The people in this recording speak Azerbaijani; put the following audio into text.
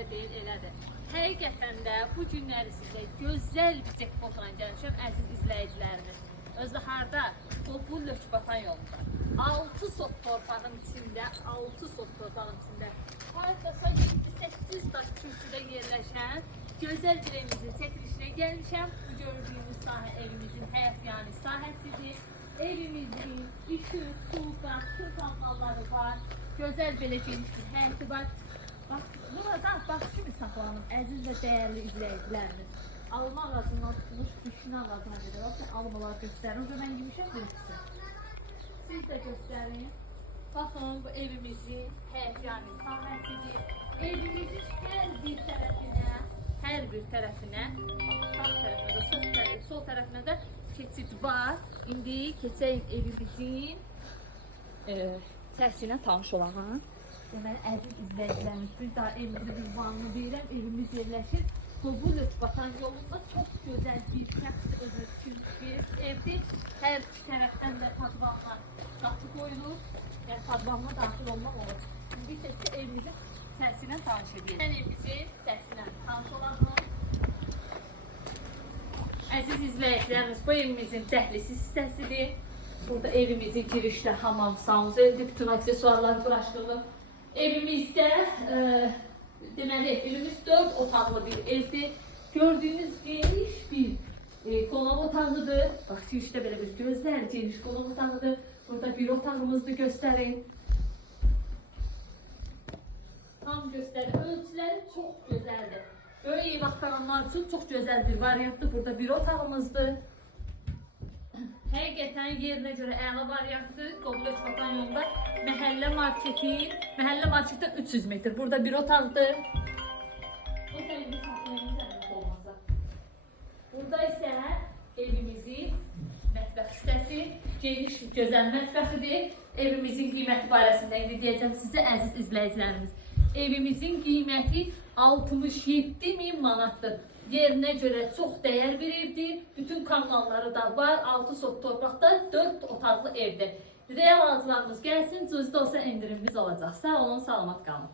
elə deyil, elədir. Həqiqətən də bu günləri sizə gözəl bir jackpotla gəlmişəm, əziz izləyicilərimiz. Özdə harda? Bu Lökbatan yolunda. 6 sot torpağın içində, 6 sot torpağın içində. Hardasa 7-8 daş kürsüdə yerləşən gözəl bir evimizin çəkilişinə gəlmişəm. Bu gördüyünüz sahə evimizin həyat yani sahəsidir. Evimizin işıq, su, qaz, tüm kanalları var. Gözəl belə geniş bir həyəti var. Bax, burada bax kimi saxlanıb əziz və dəyərli izləyicilərimiz. Alma ağacından tutmuş düşünə ağacına qədər. Bax, almalar göstərin. Orada mən yemişəm demişsin. Siz də göstərin. Baxın, bu evimizin həyat yani sahəsidir. Evimizin hər bir tərəfinə, bax, sağ tərəfinə də, sol tərəfinə də keçid var. İndi keçək evimizin səsinə tanış olaq. Deməli, əziz izləyicilərimiz, bir daha evimizi bir vanını verirəm. Evimiz yerləşir. Bu Lökbatan yolunda çox gözəl bir şəxs özü üçün bir evdir. Hər iki tərəfdən də padvanlar qatı qoyulur. Yəni, padvanla daxil olmaq olur. İndi isə evimizin səsinə tanış edəyək. Evimizin səsinə tanış olaq. Əziz izləyicilərimiz, bu evimizin dəhlisi hissəsidir. Burada evimizin girişdə hamam, saunzeldir, bütün aksesuarlar quraşdırılır. Evimizdə, deməli, evimiz 4 otaqlı bir evdir. Gördüyünüz geniş bir qonaq otağıdır. Bax, girişdə belə bir gözəl geniş qonaq otağıdır. Burada bir otağımızdır, göstərin. Tam göstərin. Ölçüləri çox gözəldir. Böyük ev axtaranlar üçün çox gözəl bir variantdır. Burada bir otağımızdır. Həqiqətən yerinə görə əla variantdır. Lökbatan yolunda məhəllə marketdən 300 metr. Burada bir otaqdır. O evimiz saxlayımız olmasa. Burada isə evimizin mətbəx hissəsi, geniş, gözəl mətbəxidir. Evimizin qiyməti barəsində indi deyəcəm sizə, əziz izləyicilərimiz. Evimizin qiyməti 67.000 manatdır. Yerinə görə çox dəyər bir evdir. Bütün kanalları da var. 6 sot torpaqda 4 otaqlı evdir. Real alıcılarımız gəlsin, cüzdə olsa endirimimiz olacaq. Sağ olun, salamat qalın.